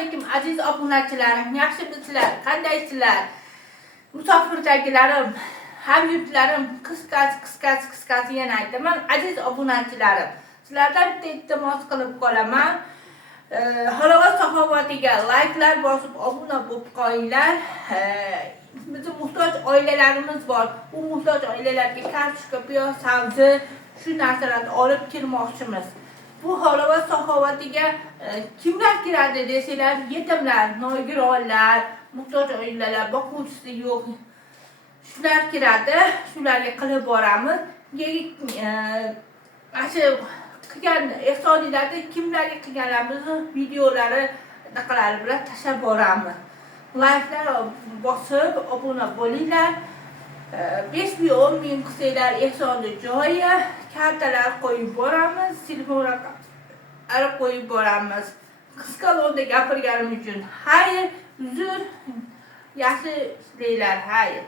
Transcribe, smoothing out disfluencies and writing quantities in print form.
alaykum aziz obunachilarim, yaxshimisizlar, qandaysizlar? Musofirdagilarim, hamyurtlarim, qisqasi yana aytaman, aziz obunachilarim. Sizlardan bitta iltimos qilib qolaman. Halovat saxovatiga like'lar bosib obuna bo'lib qo'yinglar. Bizim muhtoj oilalarimiz bor. Bu muhtoj oilalarga kartoshka, piyoz, sabzi, shu narsalarni olib kirmoqchimiz. Bu halovat saxovatiga kimlar kiradi desanglar, yetimlar, nogironlar, muhtoj oilalar, boquvchisi yo'q. Shular kiradi. Shularga qilib boramiz. Shu qilgan ehsoniylarni kimlarga qilganlarimizni videolari naqalari bilan tashlab boramiz. Like'lar bosib, obuna bo'linglar. 5-10 ming qilsanglar ehsonni joyi, kartalar qo'yib boramiz, telefon raqamlari qo'yib boramiz. Qisqa lo'nda gapirganim uchun xayr, uzr, yaxshi ishlaylar, xayr.